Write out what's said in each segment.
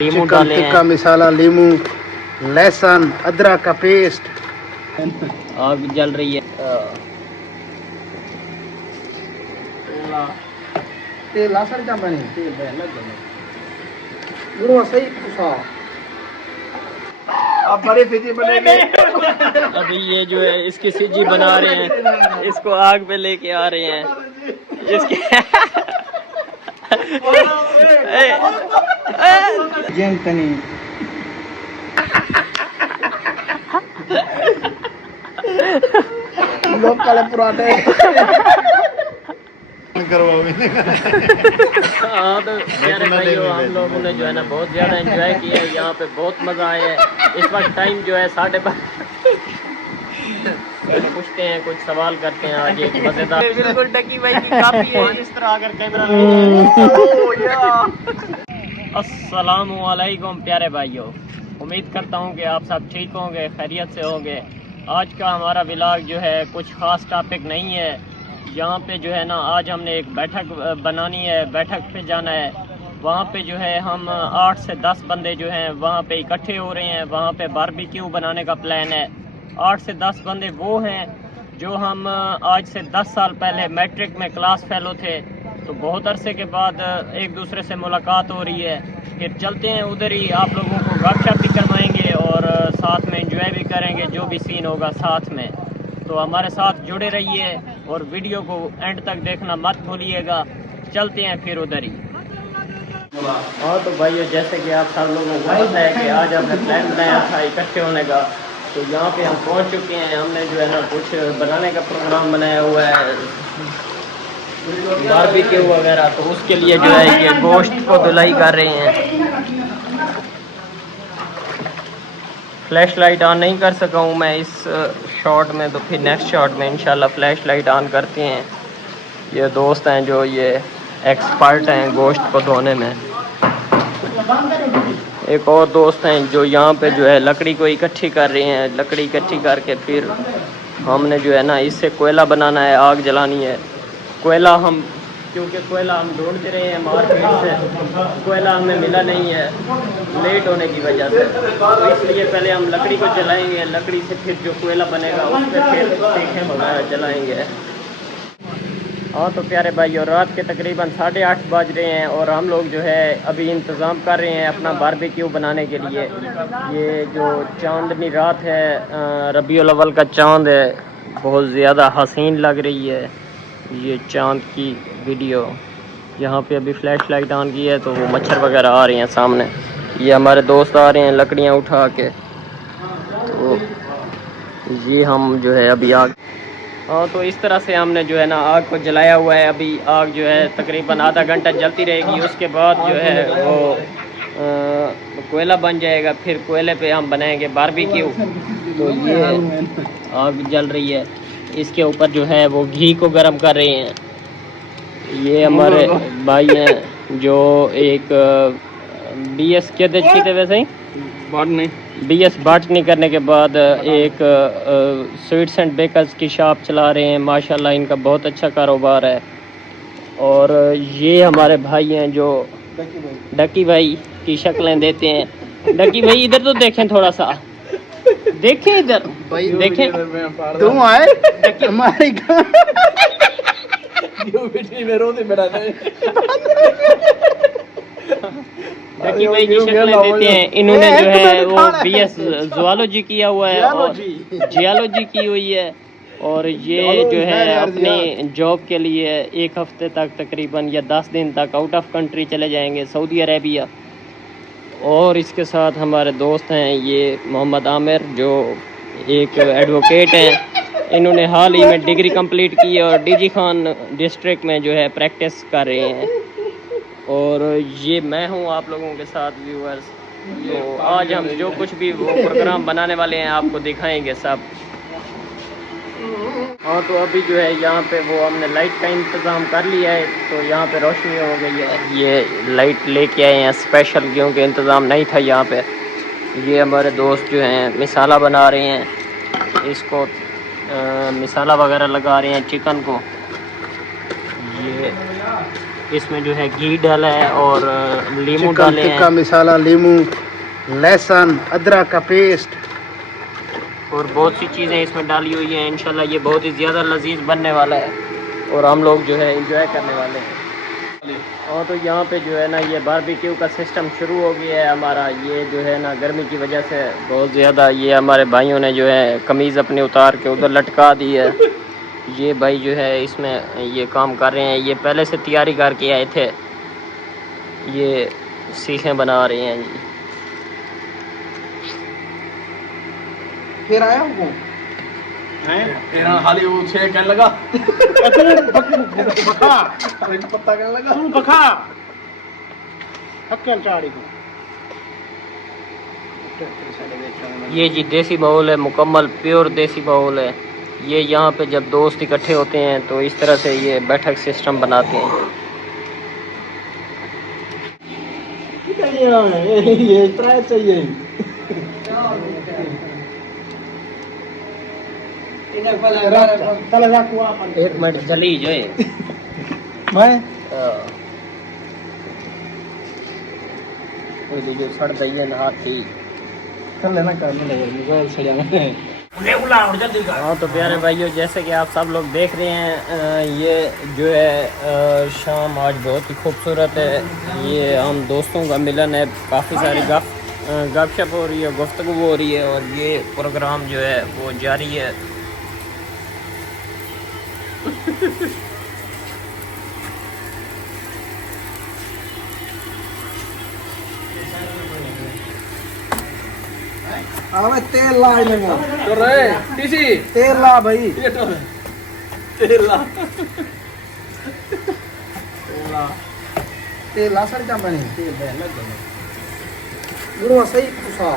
लीमू chicken डाले टिक्का हैं। मसाला, लीमू, लहसुन, अदरक का पेस्ट। आग जल रही है। तेल लासर क्या बने तेल गुरु सही कुसा अब बड़े फिजी बनेंगे। अभी ये जो है इसकी सिजी बना रहे हैं, इसको आग पे लेके आ रहे हैं इसके तनी लोग काले पुराने हाँ तो प्यारे भाइयों, हम लोगों ने जो है ना बहुत ज़्यादा एंजॉय किया है, यहाँ पे बहुत मज़ा आया है। इस वक्त टाइम जो है 12:30। पूछते हैं, कुछ सवाल करते हैं आज एक मज़ेदार। बिल्कुल डकी भाई की काफ़ी है, इस तरह अगर कैमरा अस्सलामु अलैकुम प्यारे भाइयों, उम्मीद करता हूँ कि आप सब ठीक होंगे, खैरियत से होंगे। आज का हमारा व्लॉग जो है कुछ ख़ास टॉपिक नहीं है। यहाँ पे जो है ना आज हमने एक बैठक बनानी है, बैठक पे जाना है। वहाँ पे जो है हम 8 से 10 बंदे जो हैं वहाँ पे इकट्ठे हो रहे हैं। वहाँ पे बारबेक्यू बनाने का प्लान है। 8 से 10 बंदे वो हैं जो हम आज से 10 साल पहले मैट्रिक में क्लास फेलो थे। तो बहुत अरसे के बाद एक दूसरे से मुलाकात हो रही है। फिर चलते हैं उधर ही, आप लोगों को गपशप भी करवाएंगे और साथ में एंजॉय भी करेंगे, जो भी सीन होगा साथ में। तो हमारे साथ जुड़े रहिए और वीडियो को एंड तक देखना मत भूलिएगा। चलते हैं फिर उधर ही। हाँ तो भाइयों, जैसे कि आप सब लोगों को पता है कि आज हमने प्लान बनाया था इकट्ठे होने का, तो यहाँ पे हम पहुँच चुके हैं। हमने जो है ना कुछ बनाने का प्रोग्राम बनाया हुआ है, बारबेक्यू वगैरह। तो उसके लिए जो है ये गोश्त को धुलाई कर रहे हैं। फ्लैश लाइट ऑन नहीं कर सका हूँ मैं इस शॉट में, तो फिर नेक्स्ट शॉट में इंशाल्लाह फ्लैश लाइट ऑन करते हैं। ये दोस्त हैं जो ये एक्सपर्ट हैं गोश्त को धोने में। एक और दोस्त हैं जो यहाँ पे जो है लकड़ी को इकट्ठी कर रहे हैं। लकड़ी इकट्ठी करके फिर हमने जो है ना इससे कोयला बनाना है, आग जलानी है। कोयला हम क्योंकि कोयला हम ढूंढते रहे हैं मार्केट से, कोयला हमें मिला नहीं है लेट होने की वजह से। तो इसलिए पहले हम लकड़ी को जलाएंगे, लकड़ी से फिर जो कोयला बनेगा उस पर फिर सेखें वगैरह जलाएंगे। हाँ तो प्यारे भाई, और रात के तकरीबन 8:30 बज रहे हैं और हम लोग जो है अभी इंतज़ाम कर रहे हैं अपना बारबेक्यू बनाने के लिए। ये जो चांदनी रात है, रबीउल अव्वल का चांद है, बहुत ज़्यादा हसीन लग रही है ये चांद की वीडियो। यहाँ पे अभी फ्लैश लाइट ऑन की है तो वो मच्छर वगैरह आ रहे हैं सामने। ये हमारे दोस्त आ रहे हैं लकड़ियाँ उठा के। तो ये हम जो है अभी आग, हाँ तो इस तरह से हमने जो है ना आग को जलाया हुआ है। अभी आग जो है तकरीबन आधा घंटा जलती रहेगी, उसके बाद जो है वो कोयला बन जाएगा। फिर कोयले पे हम बनाएंगे बारबेक्यू। तो ये आग जल रही है, इसके ऊपर जो है वो घी को गर्म कर रहे हैं। ये हमारे भाई हैं जो एक BS के थे वैसे ही BS बाटनी करने के बाद एक स्वीट्स एंड बेकर्स की शॉप चला रहे हैं। माशाल्लाह इनका बहुत अच्छा कारोबार है। और ये हमारे भाई हैं जो डकी भाई की शक्लें देते हैं। डकी भाई इधर तो देखें, थोड़ा सा देखें इधर, देखें तुम आए हमारे डकी भाई की शक्लें देते हैं। इन्होंने जो है वो BS ज़ूलॉजी किया हुआ है और जियोलॉजी की हुई है। और ये जो है अपनी जॉब के लिए 1 हफ्ते तक तकरीबन या 10 दिन तक आउट ऑफ कंट्री चले जाएंगे, सऊदी अरेबिया। और इसके साथ हमारे दोस्त हैं ये मोहम्मद आमिर जो एक एडवोकेट हैं। इन्होंने हाल ही में डिग्री कंप्लीट की है और DG खान डिस्ट्रिक्ट में जो है प्रैक्टिस कर रहे हैं। और ये मैं हूँ आप लोगों के साथ व्यूअर्स। तो आज हम जो कुछ भी वो प्रोग्राम बनाने वाले हैं आपको दिखाएंगे सब। हाँ तो अभी जो है यहाँ पे वो हमने लाइट का इंतज़ाम कर लिया है, तो यहाँ पे रोशनी हो गई है। ये लाइट लेके आए हैं स्पेशल, क्योंकि इंतज़ाम नहीं था यहाँ पे। ये हमारे दोस्त जो हैं मिसाला बना रहे हैं, इसको मिसाला वगैरह लगा रहे हैं चिकन को। ये इसमें जो है घी डाला है और नींबू चिकन डाले टिक्का हैं मसाला, नींबू, लहसुन, अदरक का पेस्ट। और बहुत सी चीज़ें इसमें डाली हुई हैं। इंशाल्लाह ये बहुत ही ज़्यादा लजीज बनने वाला है और हम लोग जो है एंजॉय करने वाले हैं। और तो यहाँ पे जो है ना ये बारबेक्यू का सिस्टम शुरू हो गया है हमारा। ये जो है ना गर्मी की वजह से बहुत ज़्यादा ये हमारे भाइयों ने जो है कमीज़ अपनी उतार के उधर लटका दी है। ये भाई जो है इसमें ये काम कर रहे हैं। ये पहले से तैयारी करके आए थे। ये सीखें बना रहे हैं जी। फिर आया हूँ तेरा खाली वो छे कहने लगा बखा पत्ता कहने लगा तू बखा हक्कल चाड़ी को। ये जी देसी माहौल है, मुकम्मल प्योर देसी माहौल है। ये यहाँ पे जब दोस्त इकट्ठे होते हैं तो इस तरह से ये बैठक सिस्टम बनाते हैं। ये इतना चाहिए एक मिनट जली जो मैं जो सड़ गई है हाथ की। कर लेना मोबाइल सड़िया हाँ तो प्यारे भाइयों, जैसे कि आप सब लोग देख रहे हैं ये जो है शाम आज बहुत ही खूबसूरत है। ये हम दोस्तों का मिलन है। काफ़ी सारी गपशप हो रही है, गुफ्तगू हो रही है और ये प्रोग्राम जो है वो जारी है। अबे तेल ला लेगा तो रे टीसी तेल ला भाई तेरा तेल ला सर बने तेल लग गया गुरु सही कुसा।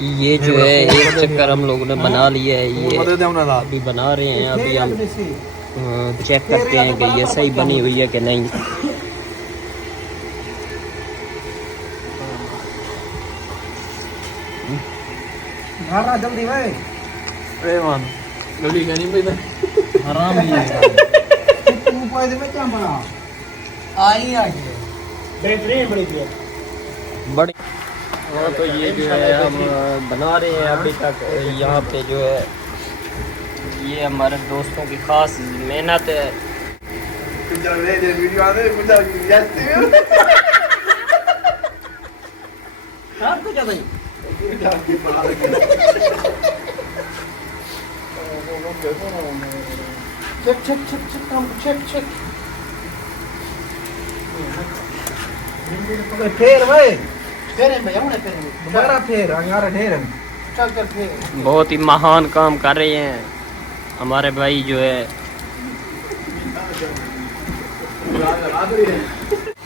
ये जो है एक चक्कर हम लोगों ने बना लिया है। ये अभी बना रहे हैं। अभी हम चेक करते हैं कि ये सही बनी हुई है कि नहीं। भाड़ा जल्दी भाई अरे मान जल्दी नहीं भाई हराम ही है तू पैसे में क्या बना आई बेहतरीन बड़ी बड़े हाँ तो ये जो है हम बना रहे हैं अभी तक। यहाँ पे जो है ये हमारे दोस्तों की खास मेहनत है। वीडियो आने चेक चेक चेक चेक काम चेक चेक फेर भाई फेरे भाई हमने फेरे दोबारा फेर अंगारा ढेर चल कर फेर। बहुत ही महान काम कर रहे हैं हमारे भाई जो है।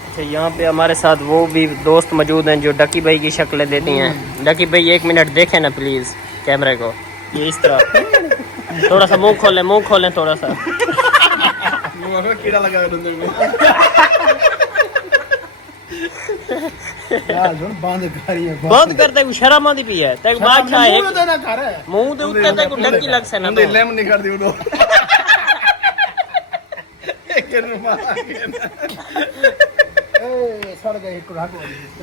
अच्छा यहाँ पे हमारे साथ वो भी दोस्त मौजूद हैं जो डकी भाई की शक्लें देती हैं। डकी भाई एक मिनट देखें ना प्लीज़ कैमरे को। ये इस तरह थोड़ा सा मुंह खोलें थोड़ा सा। कीड़ा लगा बहुत करते को शर्म आती पई है ते बात क्या है मुंह दे उत्ते ते को डकी लग से ना तो लेम नहीं कर दी वो सड़ गए एक रात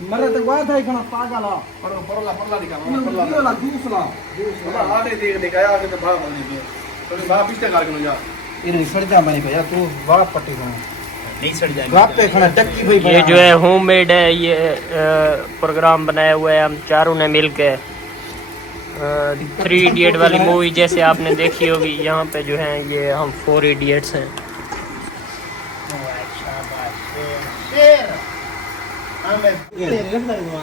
मरे तो बात है कना पागल आ परला दिखा दूसरा आटे देख दिखाया आगे तो भाव बनी है तो भाव पिछले कार के जा ये सड़ जा बनी भैया तू वाह पट्टी में नहीं सड़ जाएगा गाप पे खाना टक्की भाई ये जो है होममेड है। ये प्रोग्राम बनाया हुआ है हम चारों ने मिल के। 3 इडियट वाली मूवी जैसे आपने देखी होगी। यहाँ पे जो है ये हम 4 इडियट्स हैं।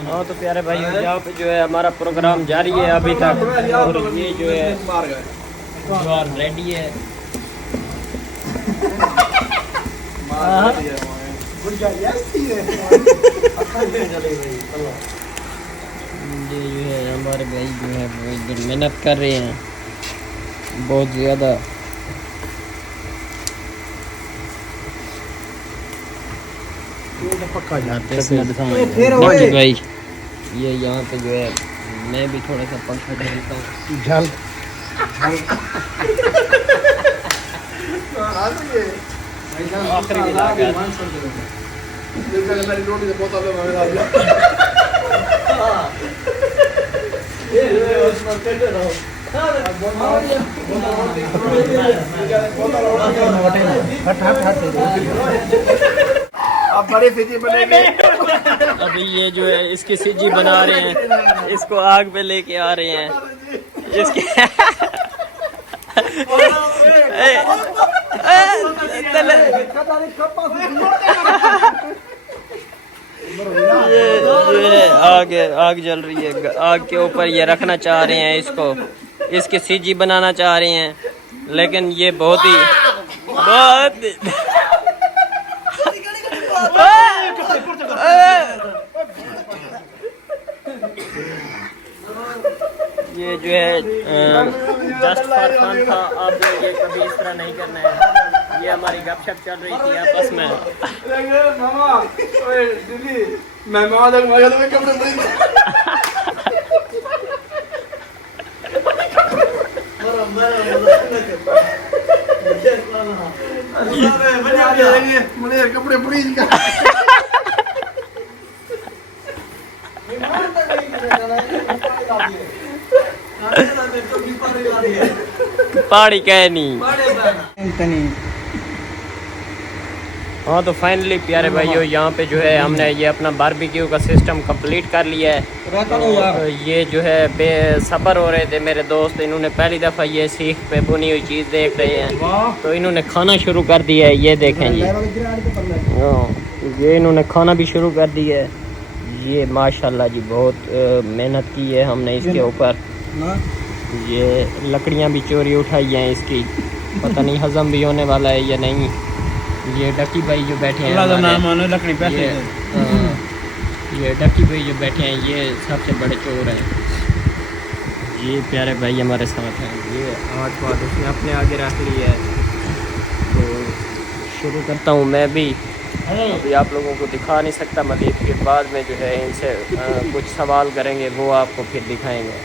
हाँ तो प्यारे भाई यहाँ पे जो है हमारा प्रोग्राम जारी है अभी तक। और ये जो है ज्वार रेडी है। ये जो है हमारे भाई जो है वो इधर मेहनत कर रहे हैं बहुत ज़्यादा। पक्का जाते हैं भाई। ये यहाँ पे जो है मैं भी थोड़ा सा पंखा ढलता हूँ। झल आखिरी मिलाकर मेरी रोटी से बहुत अब बड़ी सिटी बनेगी। अभी ये जो है इसकी सिजी बना रहे हैं, इसको आग पे लेके आ रहे हैं इसके ये आग जल रही है, आग के ऊपर ये रखना चाह रहे हैं इसको, इसकी सीजी बनाना चाह रहे हैं, लेकिन ये बहुत ये जो है जस्ट फॉर फन था। आप लोग ये कभी इस तरह नहीं करना है। ये हमारी गपशप चल रही थी आपस में। मामा, ओए दीदी, मैं मामा तक मजा तो कपड़े मुझे कपड़े प्लीज का पहाड़ी कह नहीं। हाँ तो फाइनली प्यारे भाइयों, यहाँ पे जो है हमने ये अपना बारबेक्यू का सिस्टम कंप्लीट कर लिया है। तो ये जो है बेसब्र हो रहे थे मेरे दोस्त, इन्होंने पहली दफ़ा ये सीख पे बुनी हुई चीज़ देख रहे हैं, तो इन्होंने खाना शुरू कर दिया है। ये देखें जी, ये इन्होंने खाना भी शुरू कर दिया है। ये माशाल्लाह जी बहुत मेहनत की है हमने इसके ऊपर। ये लकड़ियाँ भी चोरी उठाई हैं इसकी, पता नहीं हजम भी होने वाला है या नहीं। ये डकी भाई जो बैठे हैं, ये डकी भाई जो बैठे हैं ये सबसे बड़े चोर हैं। ये प्यारे भाई हमारे साथ हैं। ये आठ बात उसने अपने आगे रख ली है, तो शुरू करता हूँ मैं भी। अभी आप लोगों को दिखा नहीं सकता मज़ीद, फिर बाद में जो है इनसे कुछ सवाल करेंगे, वो आपको फिर दिखाएंगे।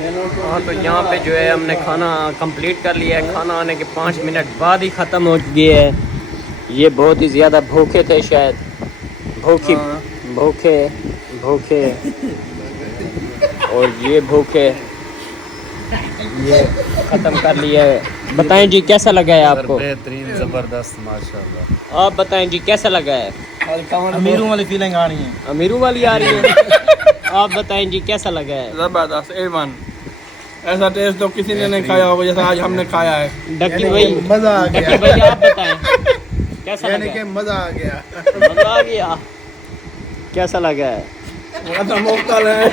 हाँ तो यहाँ पे जो है हमने खाना कंप्लीट कर लिया है। खाना आने के 5 मिनट बाद ही ख़त्म हो गया है। ये बहुत ही ज़्यादा भूखे थे शायद, भूखे और ये भूखे, ये ख़त्म कर लिया है। बताएं जी कैसा लगा है आपको? बेहतरीन, ज़बरदस्त, माशाल्लाह। आप बताएं जी कैसा लगा है? अमीरों वाली फीलिंग आ रही है, अमीरों वाली आ रही है। आप बताएं जी कैसा लगा है? ज़बरदस्त, A1। ऐसा टेस्ट तो किसी ने नहीं खाया होगा जैसा आज हमने खाया है। डकी भाई, मजा आ गया। डकी भाई आप बताएं कैसा लगा? यानी कि मजा आ गया। मजा आ गया। कैसा लगा है? मुख्तल है।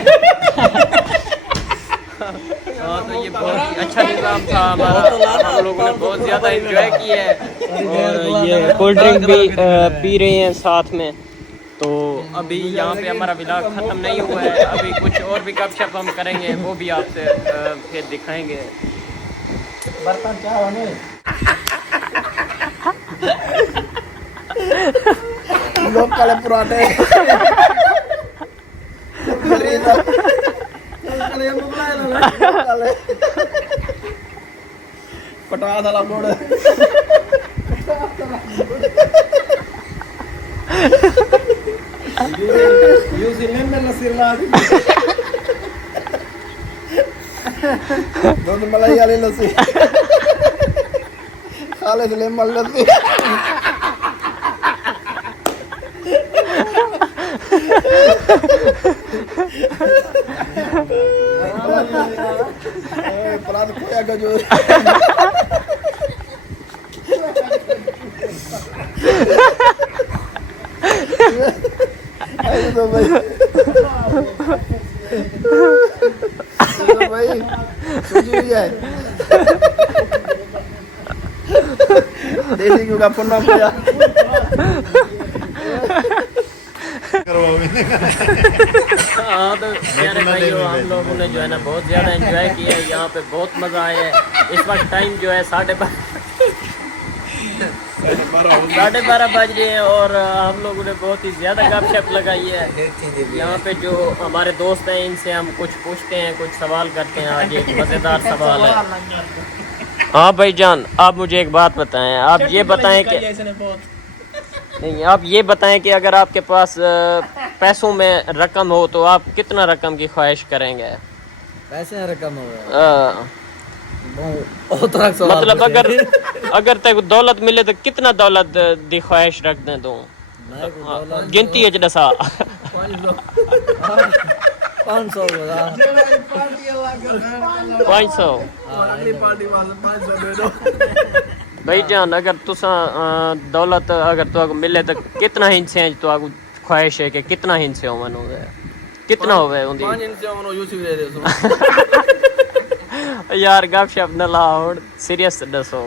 हाँ तो ये बहुत ही अच्छा निज़ाम था हमारा, हम लोगों ने बहुत ज़्यादा एंजॉय किया है। और ये कोल्ड ड्रिंक भी पी रहे हैं साथ में। तो अभी यहाँ पे हमारा व्लॉग ख़त्म नहीं हुआ है, अभी कुछ और भी गपशप हम करेंगे, वो भी आपसे फिर दिखाएंगे। बर्तन क्या होने लोग काले पुराने पटा था बोर्ड न्यूजीलैंड में लस्सी दोनों मलाई वाली लस्सी खाले से मल लस्सी परात खोया का जो तो भाई सूजी भी है देसी घी का पन्ना खोया। हाँ तो प्यारे भाइयों, हम लोगों ने जो है ना बहुत ज़्यादा एंजॉय किया है, यहाँ पे बहुत मज़ा आया है। इस वक्त टाइम जो है 12:30 12:30 बज रहे हैं और हम लोगों ने बहुत ही ज़्यादा गपशप लगाई है। यहाँ पे जो हमारे दोस्त हैं इनसे हम कुछ पूछते हैं, कुछ सवाल करते हैं। आज एक मज़ेदार सवाल है। हाँ भाईजान, आप मुझे एक बात बताएं। आप ये बताएं कि नहीं, आप ये बताएं कि अगर आपके पास पैसों में रकम हो तो आप कितना रकम की ख्वाहिश करेंगे? पैसे रकम हो मतलब अगर तक दौलत मिले तो कितना दौलत दी ख्वाहिश रख दें तो गिनती है जैसा 500 भाईजान, अगर तुसा दौलत अगर तो मिले तो कितना हिस्से हैं तो आपको ख्वाहिश है कि कितना हिस्से हो कितना होवे उंदी 5 इंच ono YouTube दे दे यार गपशप न लाओ, सीरियस दसो।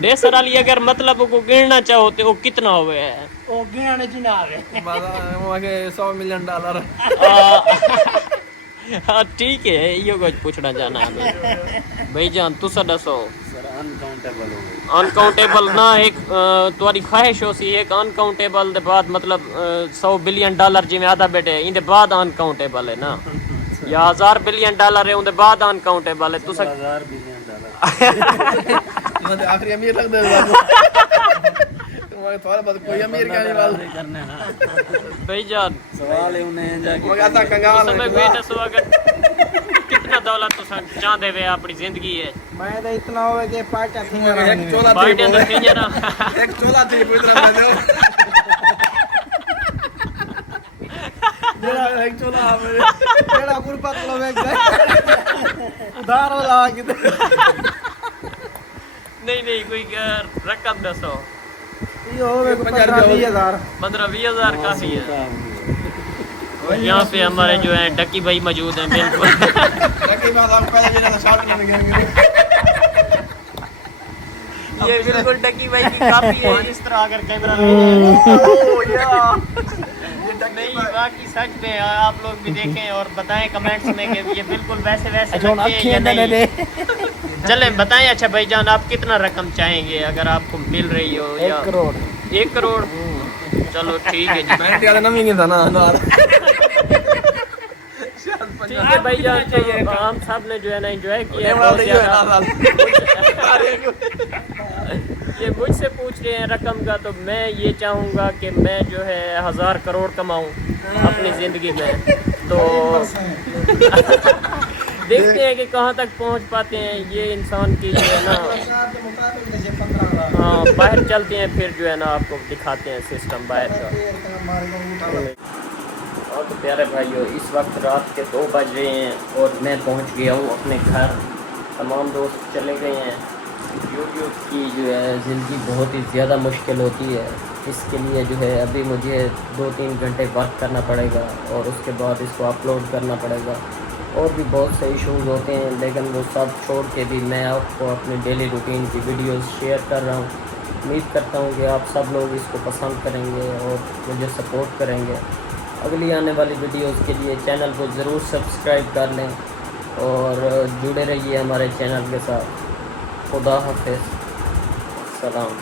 डेसर वाली अगर मतलब को गिनना चाहो तो वो कितना होवे है? ओ गिनने च ना आवे माके $100 मिलियन। हाँ ठीक है, यो कुछ पूछना चाहना है भाईजान, तुसा दसो। अनकाउंटेबल ना एक तुम्हारी ख्वाहिश हो सी एक अनकाउंटेबल दे बाद मतलब $100 बिलियन जिमें आधा बैठे इंदे बाद अनकाउंटेबल है ना, या $1000 बिलियन है उनके बाद अनकाउंटेबल है। तुसा $1000 बिलियन मतलब आखिरी अमीर रख दे तुम्हारे थोड़ा बहुत कोई अमीर क्या नहीं वाल करने ना भाईजान। सवाल है उन्हें जाके मगर ऐसा कंगाल है बेटा सो अगर कितना दौलत तुसा चाहते वे अपनी जिंदगी है? मैं तो इतना होवे कि पार्टी थी एक चोला थी पार्टी अंदर थी जरा एक चोला थी पूछ रहा मैं जेड़ा एक चोला मेरे जेड़ा गुरपत लोवे उधार वाला किते नहीं कोई रकम दसो। ये होवे 15-20 15-20 हज़ार काफी है। यहाँ पे हमारे जो है डक्की भाई मौजूद हैं। बिल्कुल डक्की भाई आप पहले भी ना शॉट करने गए ये बिल्कुल डक्की भाई की काफी है। इस तरह अगर कैमरा नहीं बाकी सच में आप लोग भी देखें और बताएं कमेंट्स में कि ये बिल्कुल वैसे लगते हैं या नहीं। चलें बताएं। अच्छा भाईजान, आप कितना रकम चाहेंगे अगर आपको मिल रही हो? 1 करोड़ 1 करोड़ चलो ठीक है जी। मैं याद नहीं था ना ठीक है भाईजान, हम सब ने जो है ना एंजॉय किया। ये मुझसे पूछ रहे हैं रकम का, तो मैं ये चाहूँगा कि मैं जो है 1000 करोड़ कमाऊँ अपनी ज़िंदगी में। तो देखते हैं कि कहाँ तक पहुँच पाते हैं। ये इंसान की जो है ना, हाँ बाहर चलते हैं फिर जो है ना आपको दिखाते हैं सिस्टम बाहर का। और तो प्यारे भाइयों, इस वक्त रात के 2 बज रहे हैं और मैं पहुँच गया हूँ अपने घर। तमाम दोस्त चले गए हैं। यूट्यूब की जो है ज़िंदगी बहुत ही ज़्यादा मुश्किल होती है। इसके लिए जो है अभी मुझे 2-3 घंटे वर्क करना पड़ेगा और उसके बाद इसको अपलोड करना पड़ेगा। और भी बहुत से इशूज़ होते हैं, लेकिन वो सब छोड़ के भी मैं आपको अपने डेली रूटीन की वीडियोस शेयर कर रहा हूँ। उम्मीद करता हूँ कि आप सब लोग इसको पसंद करेंगे और मुझे सपोर्ट करेंगे। अगली आने वाली वीडियोस के लिए चैनल को ज़रूर सब्सक्राइब कर लें और जुड़े रहिए हमारे चैनल के साथ। खुदा हाफिज़, सलाम।